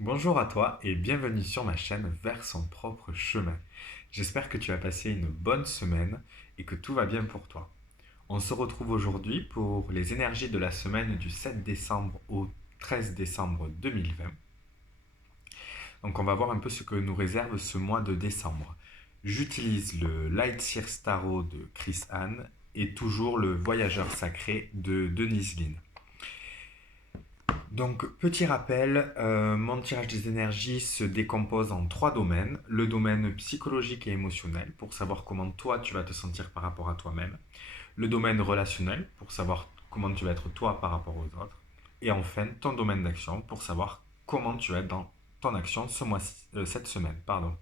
Bonjour à toi et bienvenue sur ma chaîne Vers son propre chemin. J'espère que tu as passé une bonne semaine et que tout va bien pour toi. On se retrouve aujourd'hui pour les énergies de la semaine du 7 décembre au 13 décembre 2020. Donc on va voir un peu ce que nous réserve ce mois de décembre. J'utilise le Lightyear Starro de Chris Hahn et toujours le Voyageur sacré de Denise Lynn. Donc, petit rappel, mon tirage des énergies se décompose en trois domaines. Le domaine psychologique et émotionnel, pour savoir comment toi tu vas te sentir par rapport à toi-même. Le domaine relationnel, pour savoir comment tu vas être toi par rapport aux autres. Et enfin, ton domaine d'action, pour savoir comment tu vas être dans ton action cette semaine. Pardon.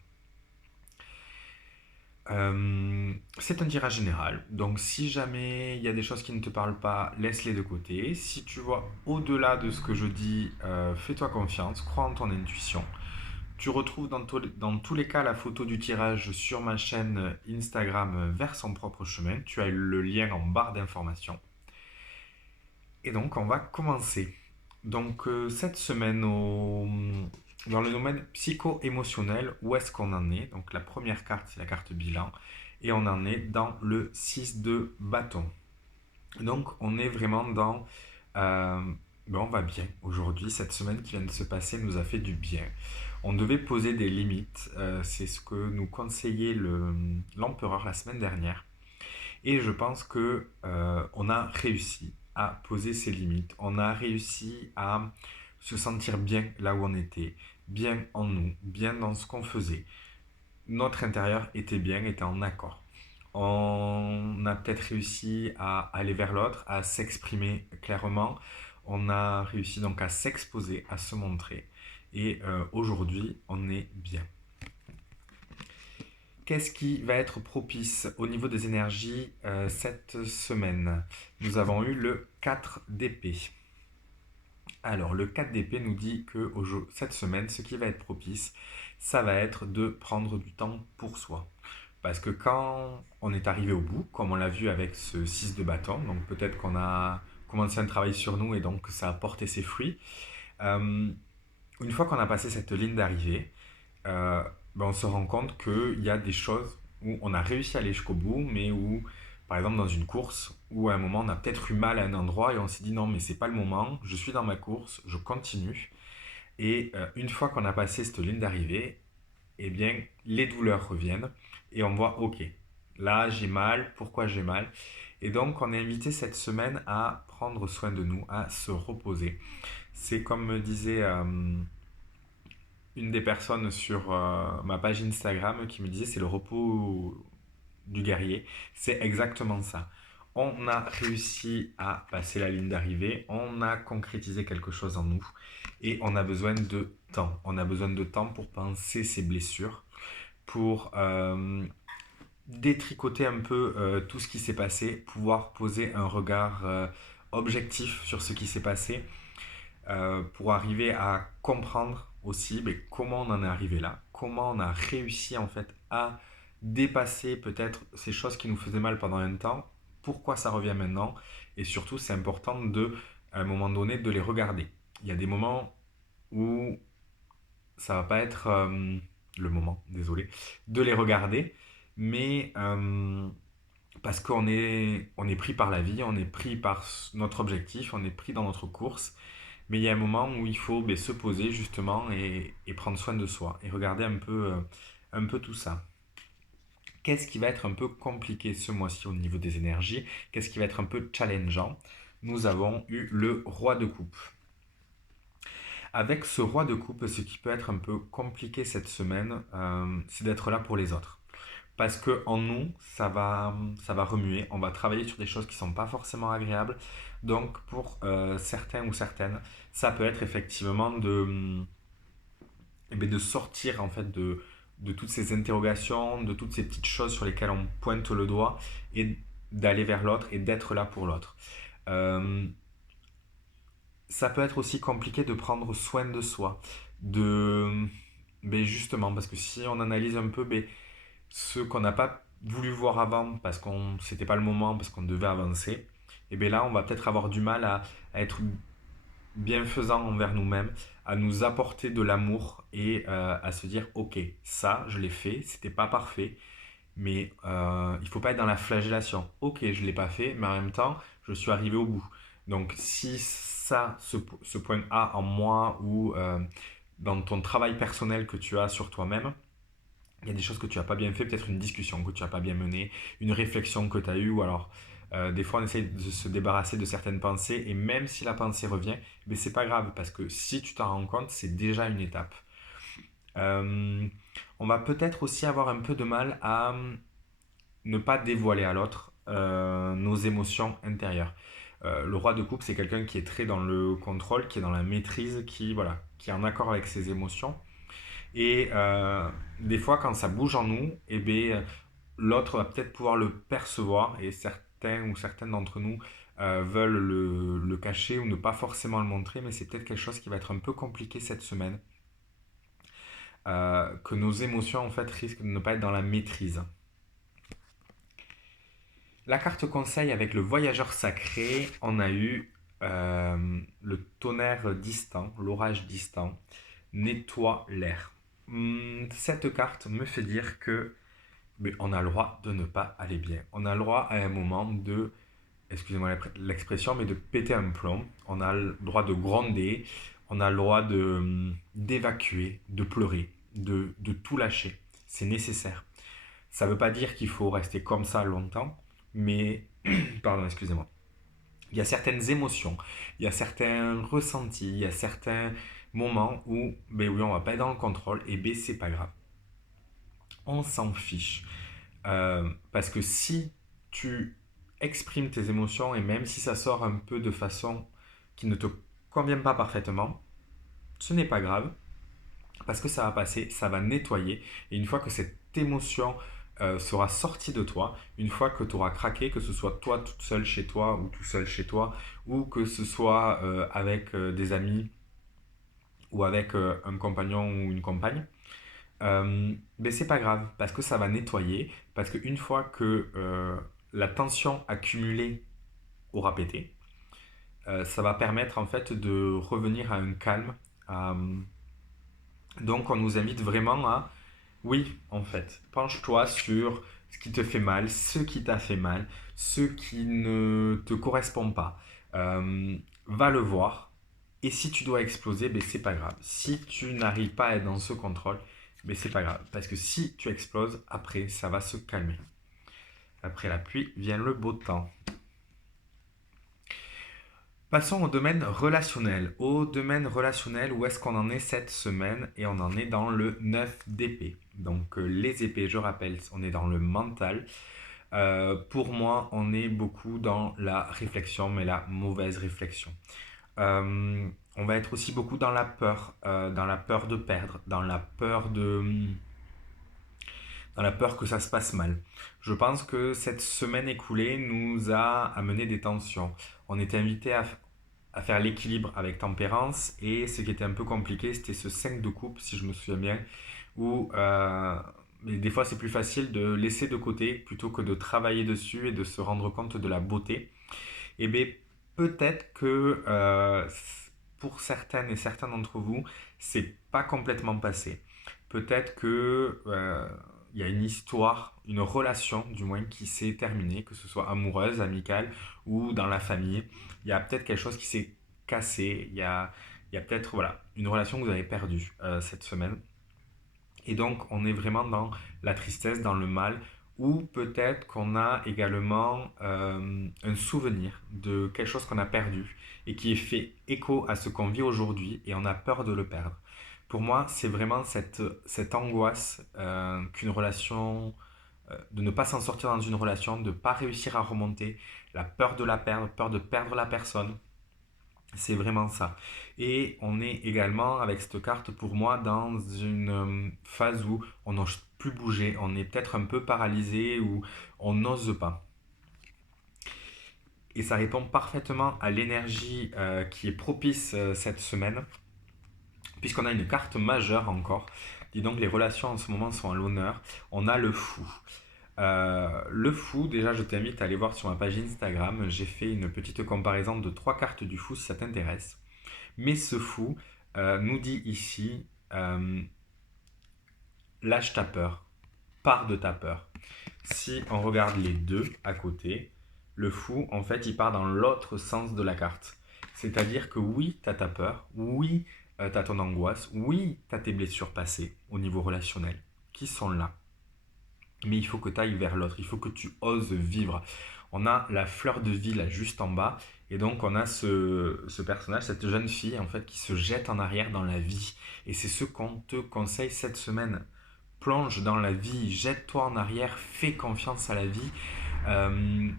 C'est un tirage général, donc si jamais il y a des choses qui ne te parlent pas, laisse-les de côté. Si tu vois au-delà de ce que je dis, fais-toi confiance, crois en ton intuition. Tu retrouves dans tous les cas la photo du tirage sur ma chaîne Instagram Vers son propre chemin. Tu as le lien en barre d'information. Et donc on va commencer. Donc cette semaine dans le domaine psycho-émotionnel, où est-ce qu'on en est? Donc la première carte, c'est la carte bilan. Et on en est dans le 6 de bâton. Donc on est vraiment dans... euh, on va bien. Aujourd'hui, cette semaine qui vient de se passer nous a fait du bien. On devait poser des limites. C'est ce que nous conseillait l'empereur la semaine dernière. Et je pense que on a réussi à poser ses limites. On a réussi à se sentir bien là où on était, bien en nous, bien dans ce qu'on faisait. Notre intérieur était bien, était en accord. On a peut-être réussi à aller vers l'autre, à s'exprimer clairement. On a réussi donc à s'exposer, à se montrer. Et aujourd'hui, on est bien. Qu'est-ce qui va être propice au niveau des énergies cette semaine? Nous avons eu le 4 d'épée. Alors, le 4 d'épée nous dit que cette semaine, ce qui va être propice, ça va être de prendre du temps pour soi. Parce que quand on est arrivé au bout, comme on l'a vu avec ce 6 de bâton, donc peut-être qu'on a commencé un travail sur nous et donc ça a porté ses fruits. euh, une fois qu'on a passé cette ligne d'arrivée, euh, on se rend compte qu'il y a des choses où on a réussi à aller jusqu'au bout, mais où, par exemple, dans une course, où à un moment on a peut-être eu mal à un endroit et on s'est dit non, mais c'est pas le moment, je suis dans ma course, je continue. Et une fois qu'on a passé cette ligne d'arrivée, eh bien, les douleurs reviennent et on voit, ok, là j'ai mal, pourquoi j'ai mal? Et donc, on est invité cette semaine à prendre soin de nous, à se reposer. C'est comme me disait une des personnes sur ma page Instagram qui me disait c'est le repos du guerrier. C'est exactement ça. On a réussi à passer la ligne d'arrivée, on a concrétisé quelque chose en nous et on a besoin de temps. On a besoin de temps pour penser ses blessures, pour détricoter un peu tout ce qui s'est passé, pouvoir poser un regard objectif sur ce qui s'est passé pour arriver à comprendre aussi mais comment on en est arrivé là, comment on a réussi en fait à dépasser peut-être ces choses qui nous faisaient mal pendant un temps, pourquoi ça revient maintenant, et surtout c'est important de, à un moment donné, de les regarder. Il y a des moments où ça va pas être le moment, désolé, de les regarder, mais parce on est pris par la vie, on est pris par notre objectif, on est pris dans notre course, mais il y a un moment où il faut se poser justement et prendre soin de soi et regarder un peu tout ça. Qu'est-ce qui va être un peu compliqué ce mois-ci au niveau des énergies? Qu'est-ce qui va être un peu challengeant? Nous avons eu le roi de coupe. Avec ce roi de coupe, ce qui peut être un peu compliqué cette semaine, c'est d'être là pour les autres. Parce que en nous, ça va remuer. On va travailler sur des choses qui ne sont pas forcément agréables. Donc pour certains ou certaines, ça peut être effectivement de sortir en fait de toutes ces interrogations, de toutes ces petites choses sur lesquelles on pointe le doigt et d'aller vers l'autre et d'être là pour l'autre. Euh, Ça peut être aussi compliqué de prendre soin de soi, de justement parce que si on analyse un peu ce qu'on n'a pas voulu voir avant parce qu'on c'était pas le moment, parce qu'on devait avancer, et bien là on va peut-être avoir du mal à être bienfaisant envers nous-mêmes, à nous apporter de l'amour et à se dire, ok, ça, je l'ai fait, c'était pas parfait, mais il faut pas être dans la flagellation. Ok, je l'ai pas fait, mais en même temps, je suis arrivé au bout. Donc si ça, ce point A en moi ou dans ton travail personnel que tu as sur toi-même, il y a des choses que tu n'as pas bien fait, peut-être une discussion que tu n'as pas bien menée, une réflexion que tu as eue, ou alors des fois on essaie de se débarrasser de certaines pensées, et même si la pensée revient, mais c'est pas grave, parce que si tu t'en rends compte, c'est déjà une étape. Euh, on va peut-être aussi avoir un peu de mal à ne pas dévoiler à l'autre nos émotions intérieures. Le roi de coupe, c'est quelqu'un qui est très dans le contrôle, qui est dans la maîtrise, qui, voilà, qui est en accord avec ses émotions. Et des fois, quand ça bouge en nous, eh bien, l'autre va peut-être pouvoir le percevoir et certains ou certaines d'entre nous veulent le cacher ou ne pas forcément le montrer, mais c'est peut-être quelque chose qui va être un peu compliqué cette semaine. Que nos émotions en fait risquent de ne pas être dans la maîtrise. La carte conseil avec le voyageur sacré, on a eu le tonnerre distant, l'orage distant, nettoie l'air. Cette carte me fait dire que mais on a le droit de ne pas aller bien. On a le droit à un moment de, excusez-moi l'expression, mais de péter un plomb. On a le droit de gronder, on a le droit d'évacuer, de pleurer, de tout lâcher. C'est nécessaire. Ça ne veut pas dire qu'il faut rester comme ça longtemps, mais, pardon, excusez-moi. Il y a certaines émotions, il y a certains ressentis, il y a certains moments où, ben oui, on va pas être dans le contrôle, et ben c'est pas grave. On s'en fiche. Parce que si tu exprimes tes émotions et même si ça sort un peu de façon qui ne te convient pas parfaitement, ce n'est pas grave parce que ça va passer, ça va nettoyer et une fois que cette émotion sera sortie de toi, une fois que tu auras craqué, que ce soit toi toute seule chez toi ou tout seul chez toi ou que ce soit avec des amis ou avec un compagnon ou une compagne, mais c'est pas grave parce que ça va nettoyer, parce qu'une fois que la tension accumulée aura pété, ça va permettre en fait de revenir à un calme. Donc on nous invite vraiment à, oui en fait, penche-toi sur ce qui te fait mal, ce qui t'a fait mal, ce qui ne te correspond pas. Va le voir. Et si tu dois exploser, ben c'est pas grave. Si tu n'arrives pas à être dans ce contrôle, ben c'est pas grave. Parce que si tu exploses, après, ça va se calmer. Après la pluie vient le beau temps. Passons au domaine relationnel. Au domaine relationnel, où est-ce qu'on en est cette semaine? Et on en est dans le 9 d'épée. Donc les épées, je rappelle, on est dans le mental. Pour moi, on est beaucoup dans la réflexion, mais la mauvaise réflexion. On va être aussi beaucoup dans la peur de perdre, dans la peur que ça se passe mal. Je pense que cette semaine écoulée nous a amené des tensions. On était invité à faire l'équilibre avec tempérance et ce qui était un peu compliqué, c'était ce 5 de coupe, si je me souviens bien, où mais des fois c'est plus facile de laisser de côté plutôt que de travailler dessus et de se rendre compte de la beauté. Et bien peut-être que pour certaines et certains d'entre vous, c'est pas complètement passé. Peut-être que il y a une histoire, une relation du moins qui s'est terminée, que ce soit amoureuse, amicale ou dans la famille. Il y a peut-être quelque chose qui s'est cassé. Il y a peut-être voilà, une relation que vous avez perdue cette semaine. Et donc, on est vraiment dans la tristesse, dans le mal, ou peut-être qu'on a également un souvenir de quelque chose qu'on a perdu et qui est fait écho à ce qu'on vit aujourd'hui et on a peur de le perdre. Pour moi, c'est vraiment cette angoisse qu'une relation, de ne pas s'en sortir dans une relation, de ne pas réussir à remonter, la peur de la perdre, peur de perdre la personne. C'est vraiment ça. Et on est également, avec cette carte, pour moi, dans une phase où on n'ose plus bouger, on est peut-être un peu paralysé ou on n'ose pas. Et ça répond parfaitement à l'énergie qui est propice cette semaine, puisqu'on a une carte majeure encore. Dis donc, les relations en ce moment sont à l'honneur. On a le fou. Le fou, déjà, je t'invite à aller voir sur ma page Instagram. J'ai fait une petite comparaison de trois cartes du fou si ça t'intéresse. Mais ce fou nous dit ici, lâche ta peur, pars de ta peur. Si on regarde les deux à côté, le fou, en fait, il part dans l'autre sens de la carte. C'est-à-dire que oui, tu as ta peur, oui, tu as ton angoisse, oui, tu as tes blessures passées au niveau relationnel qui sont là. Mais il faut que tu ailles vers l'autre, il faut que tu oses vivre. On a la fleur de vie là juste en bas, et donc on a ce personnage, cette jeune fille en fait qui se jette en arrière dans la vie. Et c'est ce qu'on te conseille cette semaine. Plonge dans la vie, jette-toi en arrière, fais confiance à la vie. Euh,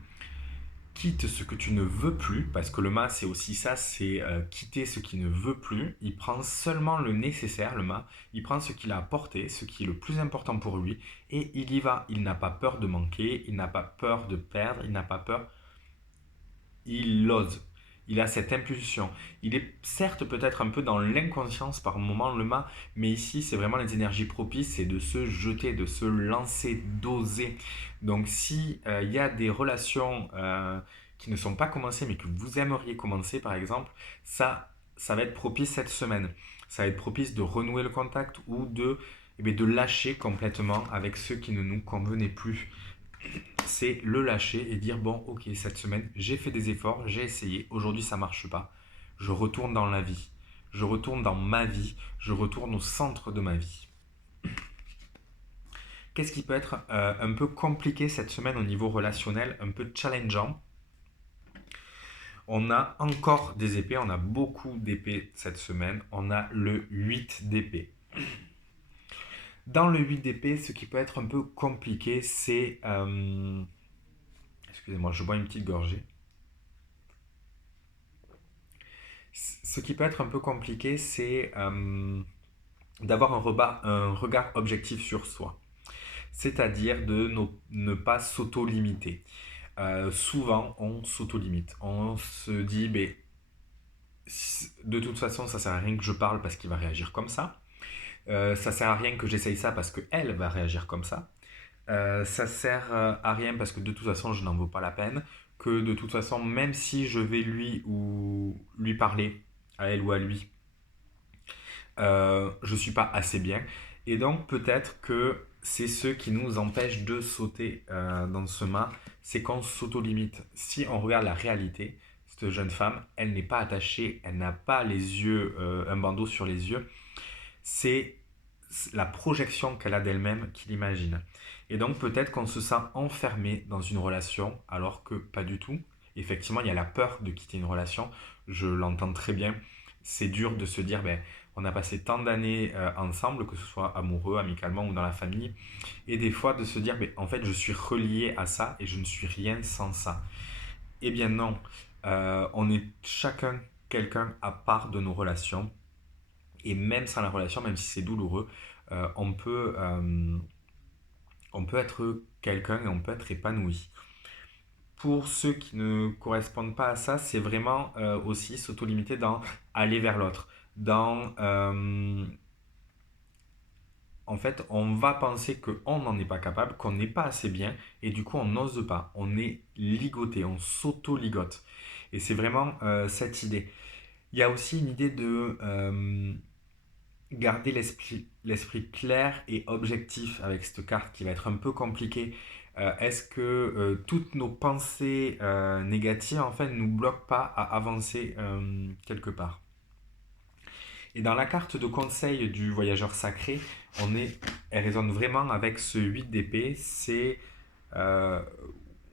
Quitte ce que tu ne veux plus, parce que le mât c'est aussi ça, c'est quitter ce qui ne veut plus. Il prend seulement le nécessaire, le mât, il prend ce qu'il a apporté, ce qui est le plus important pour lui, et il y va. Il n'a pas peur de manquer, il n'a pas peur de perdre, il n'a pas peur, il ose. Il a cette impulsion. Il est certes peut-être un peu dans l'inconscience par moment le mât, mais ici c'est vraiment les énergies propices, c'est de se jeter, de se lancer, d'oser. Donc si il y a des relations qui ne sont pas commencées mais que vous aimeriez commencer par exemple, ça va être propice cette semaine. Ça va être propice de renouer le contact ou de lâcher complètement avec ceux qui ne nous convenaient plus. C'est le lâcher et dire bon ok cette semaine j'ai fait des efforts, j'ai essayé, aujourd'hui ça marche pas, je retourne dans la vie, je retourne dans ma vie, je retourne au centre de ma vie. Qu'est-ce qui peut être un peu compliqué cette semaine au niveau relationnel, un peu challengeant? On a encore des épées, on a beaucoup d'épées cette semaine, on a le 8 d'épée. Dans le 8 d'épée, ce qui peut être un peu compliqué, c'est... excusez-moi, je bois une petite gorgée. Ce qui peut être un peu compliqué, c'est d'avoir un regard objectif sur soi. C'est-à-dire de ne pas s'auto-limiter. Souvent, on s'auto-limite. On se dit, ben, de toute façon, ça sert à rien que je parle parce qu'il va réagir comme ça. Ça sert à rien que j'essaye ça parce qu'elle va réagir comme ça. Ça sert à rien parce que de toute façon, je n'en vaux pas la peine. Que de toute façon, même si je vais lui parler, à elle ou à lui, je suis pas assez bien. Et donc peut-être que c'est ce qui nous empêche de sauter dans ce mât, c'est qu'on s'auto-limite. Si on regarde la réalité, cette jeune femme, elle n'est pas attachée, elle n'a pas les yeux, un bandeau sur les yeux. C'est la projection qu'elle a d'elle-même qu'il imagine. Et donc peut-être qu'on se sent enfermé dans une relation alors que pas du tout. Effectivement, il y a la peur de quitter une relation, je l'entends très bien. C'est dur de se dire, ben, on a passé tant d'années ensemble, que ce soit amoureux, amicalement ou dans la famille, et des fois de se dire, ben, en fait, je suis relié à ça et je ne suis rien sans ça. Eh bien non, on est chacun quelqu'un à part de nos relations, et même sans la relation, même si c'est douloureux, euh, on peut, euh, on peut être quelqu'un et on peut être épanoui. Pour ceux qui ne correspondent pas à ça, c'est vraiment aussi s'auto-limiter dans aller vers l'autre. Dans, en fait, on va penser qu'on n'en est pas capable, qu'on n'est pas assez bien, et du coup, on n'ose pas. On est ligoté, on s'auto-ligote. Et c'est vraiment cette idée. Il y a aussi une idée de garder l'esprit clair et objectif avec cette carte qui va être un peu compliquée. Est-ce que toutes nos pensées négatives en fait ne nous bloquent pas à avancer quelque part? Et dans la carte de conseil du voyageur sacré, elle résonne vraiment avec ce 8 d'épée. C'est euh,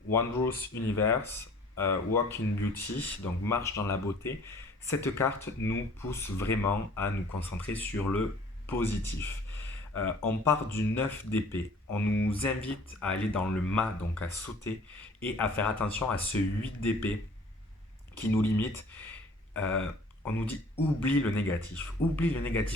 Wondrous Universe, Walk in Beauty, donc marche dans la beauté. Cette carte nous pousse vraiment à nous concentrer sur le positif. On part du 9 d'épée. On nous invite à aller dans le mât, donc à sauter, et à faire attention à ce 8 d'épée qui nous limite. On nous dit oublie le négatif,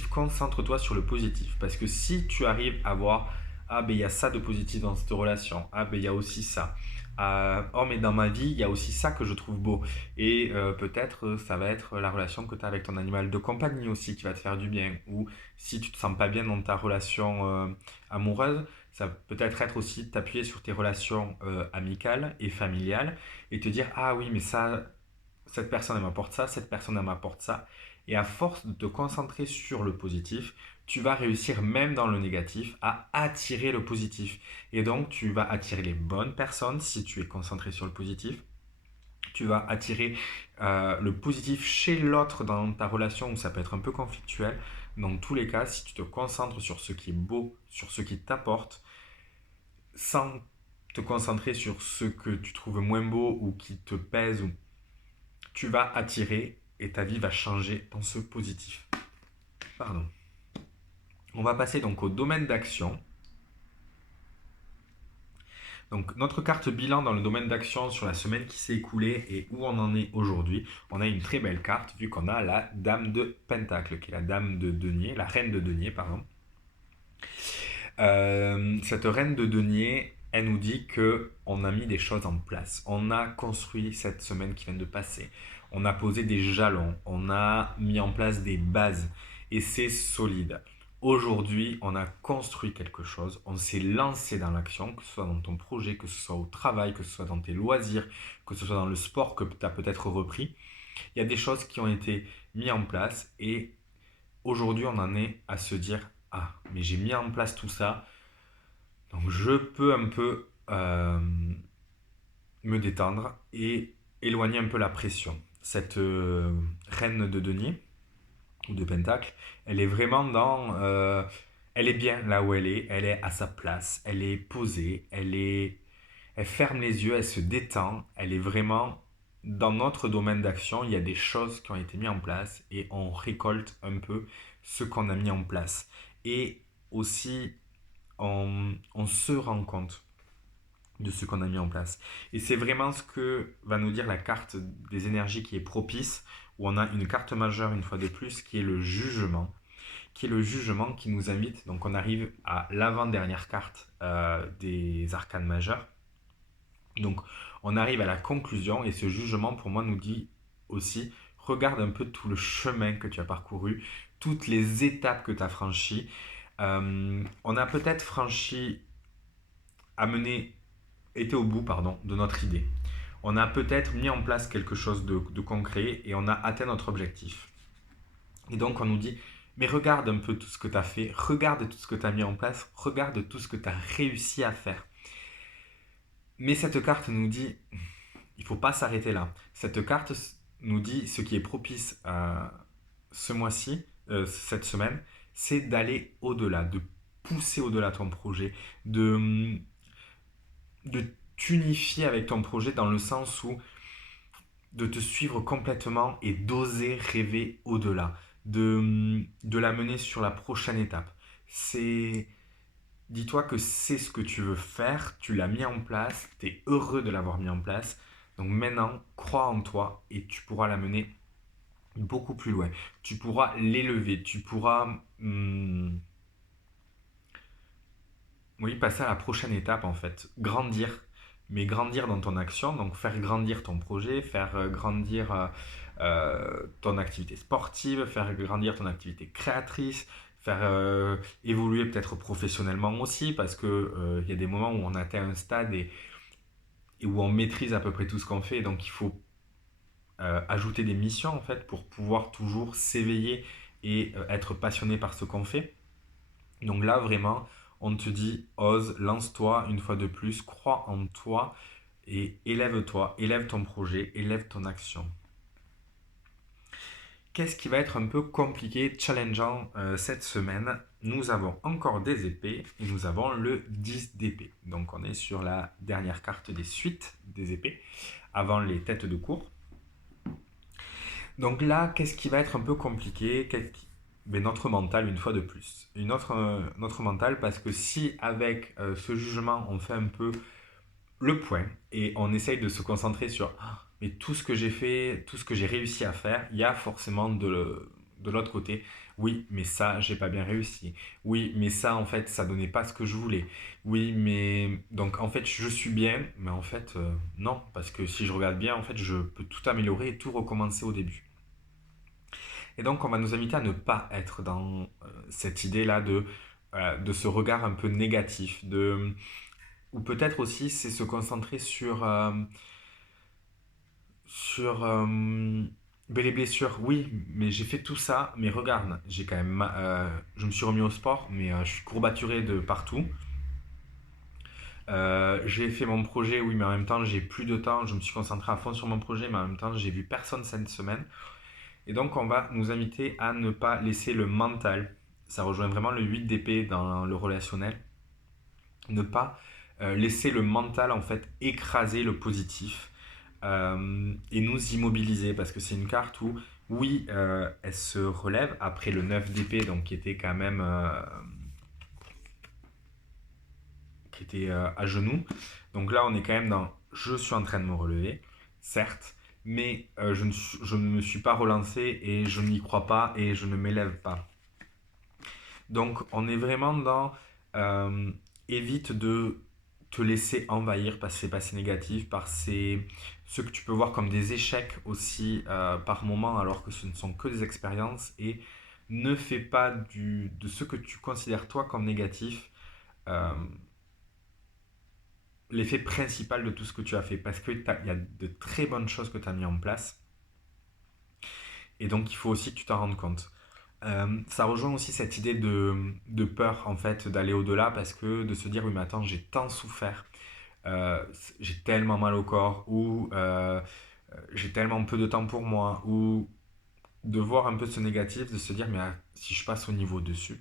concentre-toi sur le positif. Parce que si tu arrives à voir, ah ben il y a ça de positif dans cette relation, ah ben il y a aussi ça, oh mais dans ma vie il y a aussi ça que je trouve beau. Et peut-être ça va être la relation que tu as avec ton animal de compagnie aussi qui va te faire du bien. Ou si tu te sens pas bien dans ta relation amoureuse, ça peut peut-être être aussi t'appuyer sur tes relations amicales et familiales et te dire ah oui mais ça cette personne elle m'apporte ça, cette personne elle m'apporte ça. Et à force de te concentrer sur le positif, tu vas réussir même dans le négatif à attirer le positif. Et donc, tu vas attirer les bonnes personnes si tu es concentré sur le positif. Tu vas attirer le positif chez l'autre dans ta relation où ça peut être un peu conflictuel. Dans tous les cas, si tu te concentres sur ce qui est beau, sur ce qui t'apporte, sans te concentrer sur ce que tu trouves moins beau ou qui te pèse, tu vas attirer et ta vie va changer dans ce positif. Pardon. On va passer donc au domaine d'action. Donc notre carte bilan dans le domaine d'action sur la semaine qui s'est écoulée et où on en est aujourd'hui, on a une très belle carte vu qu'on a la Dame de Pentacle, qui est la Dame de Denier, la Reine de Denier, pardon. Cette Reine de Denier, elle nous dit que on a mis des choses en place. On a construit cette semaine qui vient de passer. On a posé des jalons. On a mis en place des bases. Et c'est solide. Aujourd'hui, on a construit quelque chose. On s'est lancé dans l'action, que ce soit dans ton projet, que ce soit au travail, que ce soit dans tes loisirs, que ce soit dans le sport que tu as peut-être repris. Il y a des choses qui ont été mises en place et aujourd'hui, on en est à se dire, ah, mais j'ai mis en place tout ça, donc je peux un peu me détendre et éloigner un peu la pression. Cette reine de denier ou de pentacle, elle est vraiment dans... elle est bien là où elle est à sa place, elle est posée, elle ferme les yeux, elle se détend, elle est vraiment dans notre domaine d'action. Il y a des choses qui ont été mises en place et on récolte un peu ce qu'on a mis en place. Et aussi, on se rend compte de ce qu'on a mis en place. Et c'est vraiment ce que va nous dire la carte des énergies qui est propice, où on a une carte majeure une fois de plus, qui est le jugement, qui nous invite. Donc on arrive à l'avant-dernière carte des arcanes majeures. Donc on arrive à la conclusion et ce jugement pour moi nous dit aussi, regarde un peu tout le chemin que tu as parcouru, toutes les étapes que tu as franchies. On a peut-être franchi, été au bout pardon, de notre idée. On a peut-être mis en place quelque chose de concret et on a atteint notre objectif. Et donc on nous dit, mais regarde un peu tout ce que tu as fait, regarde tout ce que tu as mis en place, regarde tout ce que tu as réussi à faire. Mais cette carte nous dit, il ne faut pas s'arrêter là. Cette carte nous dit ce qui est propice ce mois-ci, cette semaine, c'est d'aller au-delà, de pousser au-delà ton projet, de t'unifier avec ton projet dans le sens où de te suivre complètement et d'oser rêver au-delà, de l'amener sur la prochaine étape. Dis-toi que c'est ce que tu veux faire, tu l'as mis en place, tu es heureux de l'avoir mis en place. Donc maintenant, crois en toi et tu pourras l'amener beaucoup plus loin. Tu pourras l'élever, tu pourras oui, passer à la prochaine étape en fait. Grandir, mais grandir dans ton action, donc faire grandir ton projet, faire grandir ton activité sportive, faire grandir ton activité créatrice, faire évoluer peut-être professionnellement aussi, parce que il y a des moments où on atteint un stade et où on maîtrise à peu près tout ce qu'on fait, donc il faut ajouter des missions en fait pour pouvoir toujours s'éveiller et être passionné par ce qu'on fait. Donc là vraiment, on te dit ose, lance-toi une fois de plus, crois en toi et élève-toi, élève ton projet, élève ton action. Qu'est-ce qui va être un peu compliqué, challengeant cette semaine? Nous avons encore des épées et nous avons le 10 d'épée. Donc on est sur la dernière carte des suites des épées avant les têtes de cour. Donc là, qu'est-ce qui va être un peu compliqué? Mais notre mental une fois de plus. Notre mental parce que si avec ce jugement on fait un peu le point et on essaye de se concentrer sur mais tout ce que j'ai fait, tout ce que j'ai réussi à faire, il y a forcément de l'autre côté. Oui, mais ça, j'ai pas bien réussi. Oui, mais ça, en fait, ça donnait pas ce que je voulais. Oui, mais donc en fait, je suis bien, mais en fait, non, parce que si je regarde bien, en fait, je peux tout améliorer et tout recommencer au début. Et donc, on va nous inviter à ne pas être dans cette idée-là de ce regard un peu négatif, ou peut-être aussi c'est se concentrer sur Ben, les blessures, oui, mais j'ai fait tout ça. Mais regarde, je me suis remis au sport, mais je suis courbaturé de partout. J'ai fait mon projet, oui, mais en même temps, j'ai plus de temps. Je me suis concentré à fond sur mon projet, mais en même temps, j'ai vu personne cette semaine. Et donc, on va nous inviter à ne pas laisser le mental. Ça rejoint vraiment le 8 d'épée dans le relationnel. Ne pas laisser le mental, en fait, écraser le positif et nous immobiliser. Parce que c'est une carte où, oui, elle se relève après le 9 d'épée, donc qui était quand même qui était à genoux. Donc là, on est quand même dans je suis en train de me relever, certes, mais je ne me suis pas relancé et je n'y crois pas et je ne m'élève pas. Donc on est vraiment dans euh, évite de te laisser envahir par ces passés négatifs, par ce que tu peux voir comme des échecs aussi par moment, alors que ce ne sont que des expériences, et ne fais pas de ce que tu considères toi comme négatif euh, l'effet principal de tout ce que tu as fait, parce qu'il y a de très bonnes choses que tu as mis en place, et donc il faut aussi que tu t'en rendes compte. Ça rejoint aussi cette idée de peur, en fait, d'aller au-delà, parce que de se dire, oui, mais attends, j'ai tant souffert, euh, j'ai tellement mal au corps, ou j'ai tellement peu de temps pour moi, ou de voir un peu ce négatif, de se dire, mais si je passe au niveau dessus,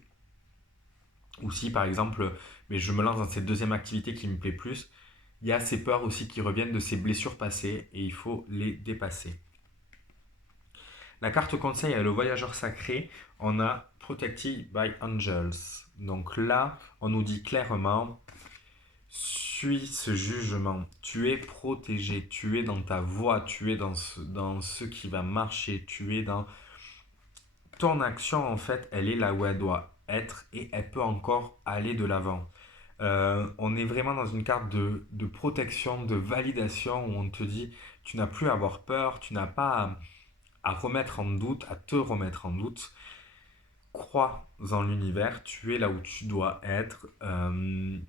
ou si par exemple, mais je me lance dans cette deuxième activité qui me plaît plus, il y a ces peurs aussi qui reviennent de ces blessures passées et il faut les dépasser. La carte conseil est le voyageur sacré. On a Protected by Angels. Donc là, on nous dit clairement, suis ce jugement. Tu es protégé, tu es dans ta voie, tu es dans ce qui va marcher, tu es dans ton action en fait, elle est là où elle doit être et elle peut encore aller de l'avant. On est vraiment dans une carte de protection, de validation où on te dit tu n'as plus à avoir peur, tu n'as pas à remettre en doute, à te remettre en doute. Crois en l'univers, tu es là où tu dois être.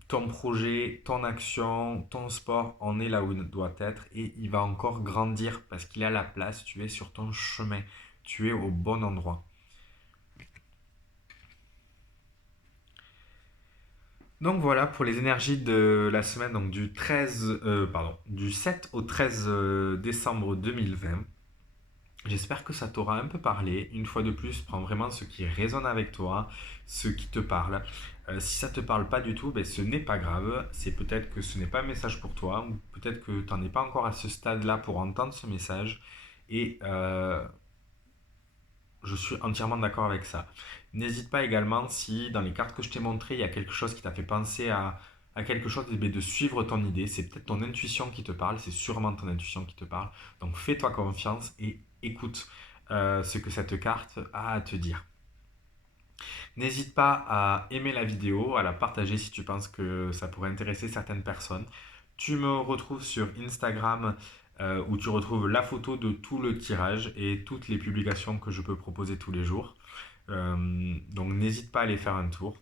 Ton projet, ton action, ton sport en est là où il doit être et il va encore grandir parce qu'il est à la place, tu es sur ton chemin, tu es au bon endroit. Donc voilà pour les énergies de la semaine donc du 7 au 13 décembre 2020. J'espère que ça t'aura un peu parlé. Une fois de plus, prends vraiment ce qui résonne avec toi, ce qui te parle. Si ça ne te parle pas du tout, ben, ce n'est pas grave. C'est peut-être que ce n'est pas un message pour toi, ou peut-être que tu n'en es pas encore à ce stade-là pour entendre ce message. Et je suis entièrement d'accord avec ça. N'hésite pas également si dans les cartes que je t'ai montrées, il y a quelque chose qui t'a fait penser à quelque chose, eh bien, de suivre ton idée. C'est peut-être ton intuition qui te parle, c'est sûrement ton intuition qui te parle. Donc fais-toi confiance et écoute ce que cette carte a à te dire. N'hésite pas à aimer la vidéo, à la partager si tu penses que ça pourrait intéresser certaines personnes. Tu me retrouves sur Instagram où tu retrouves la photo de tout le tirage et toutes les publications que je peux proposer tous les jours. Donc n'hésite pas à aller faire un tour.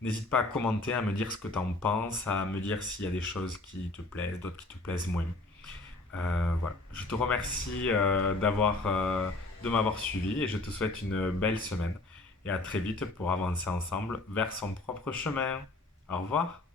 N'hésite pas à commenter, à me dire ce que tu en penses, à me dire s'il y a des choses qui te plaisent, d'autres qui te plaisent moins. Voilà. Je te remercie de m'avoir suivi et je te souhaite une belle semaine. Et à très vite pour avancer ensemble vers son propre chemin. Au revoir.